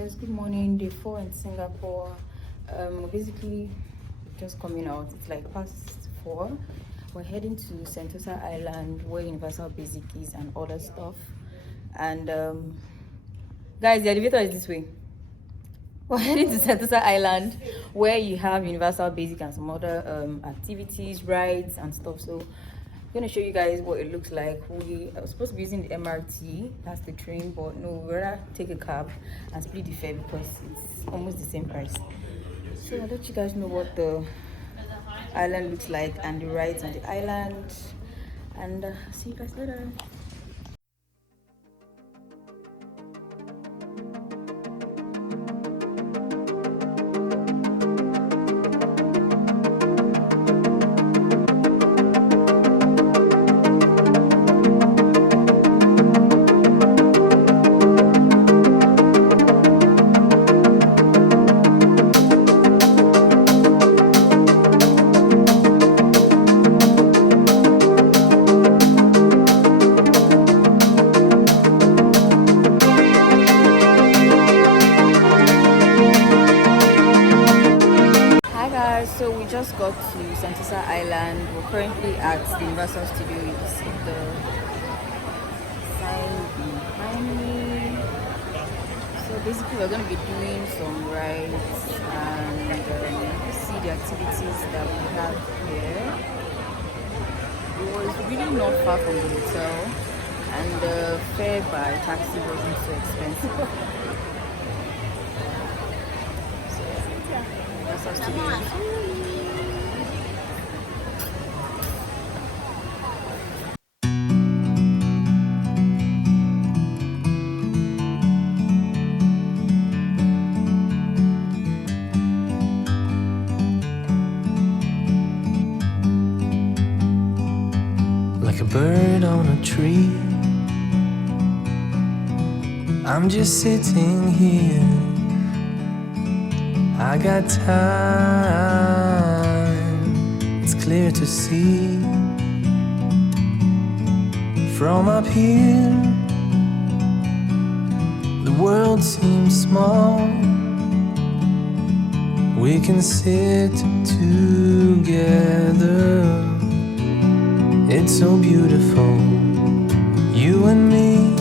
Guys, good morning. Day 4 in Singapore. Basically just coming out. It's like past 4. We're heading to Sentosa Island where Universal Basic is and other stuff. And guys, the elevator is this way. We're heading to Sentosa Island where you have Universal Basic and some other activities, rides and stuff. So I'm going to show you guys what it looks like. We are supposed to be using the MRT, that's the train, but no, we'd rather take a cab and split the fare because it's almost the same price. So I'll let you guys know what the island looks like and the rides on the island, and see you guys later. So we just got to Sentosa Island. We're currently at the Universal Studio. You can see the sign behind me. So basically we're going to be doing some rides and see the activities that we have here. It was really not far from the hotel and the fare by taxi wasn't so expensive. Like a bird on a tree, I'm just sitting here. I got time, it's clear to see. From up here, the world seems small. We can sit together. It's so beautiful, you and me.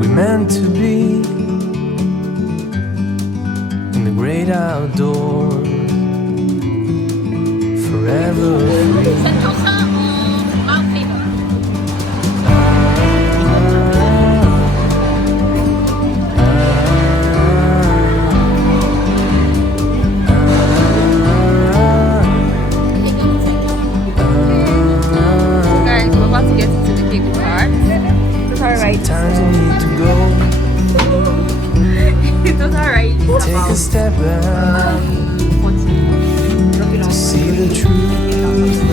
We meant to be in the great outdoors, forever free. Sometimes you need to go. It's alright. Take a step back to see the truth.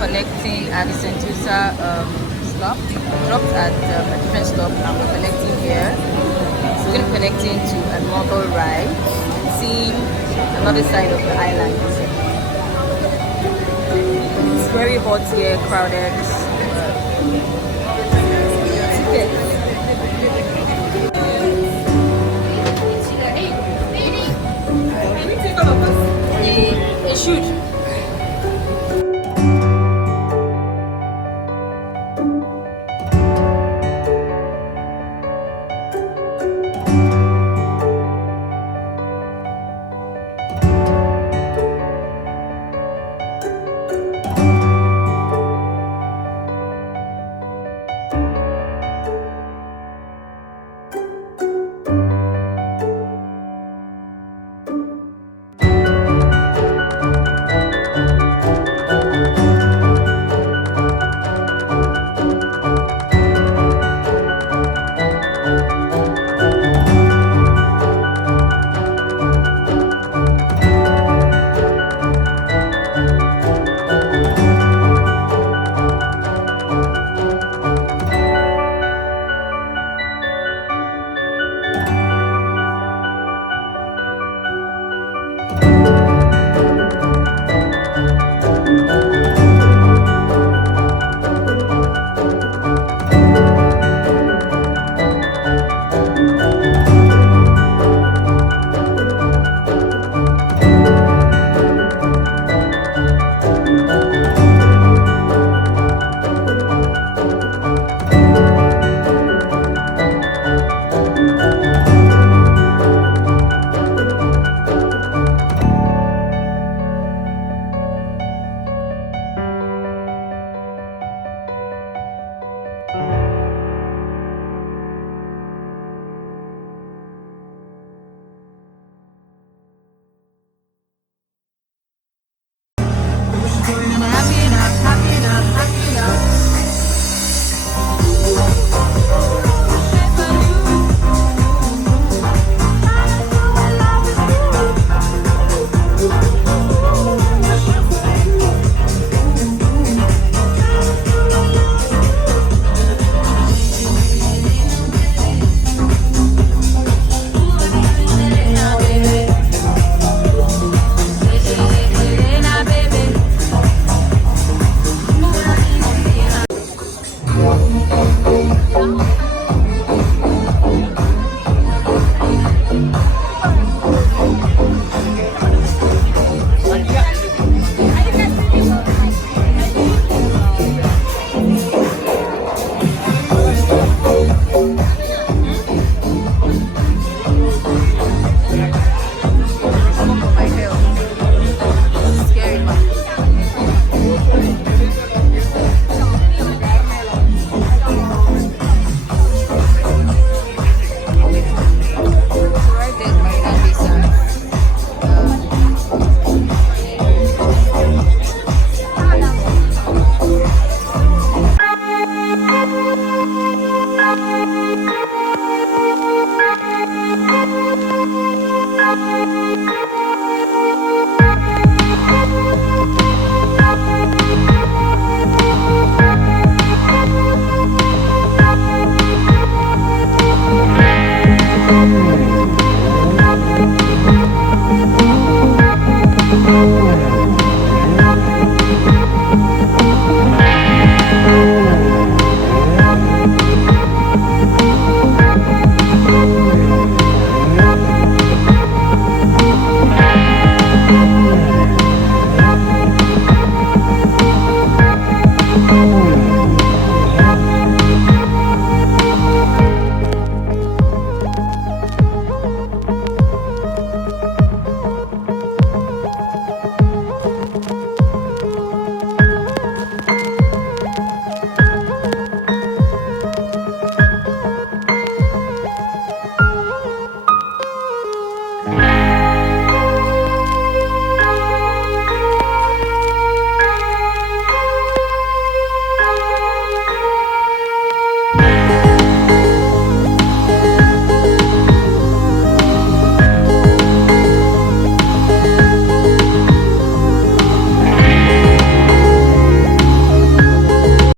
connecting at the Sentosa stop. Dropped at a different stop and we're connecting here. So we're going to be connecting to another ride, seeing another side of the island. It's very hot here, crowded. It should.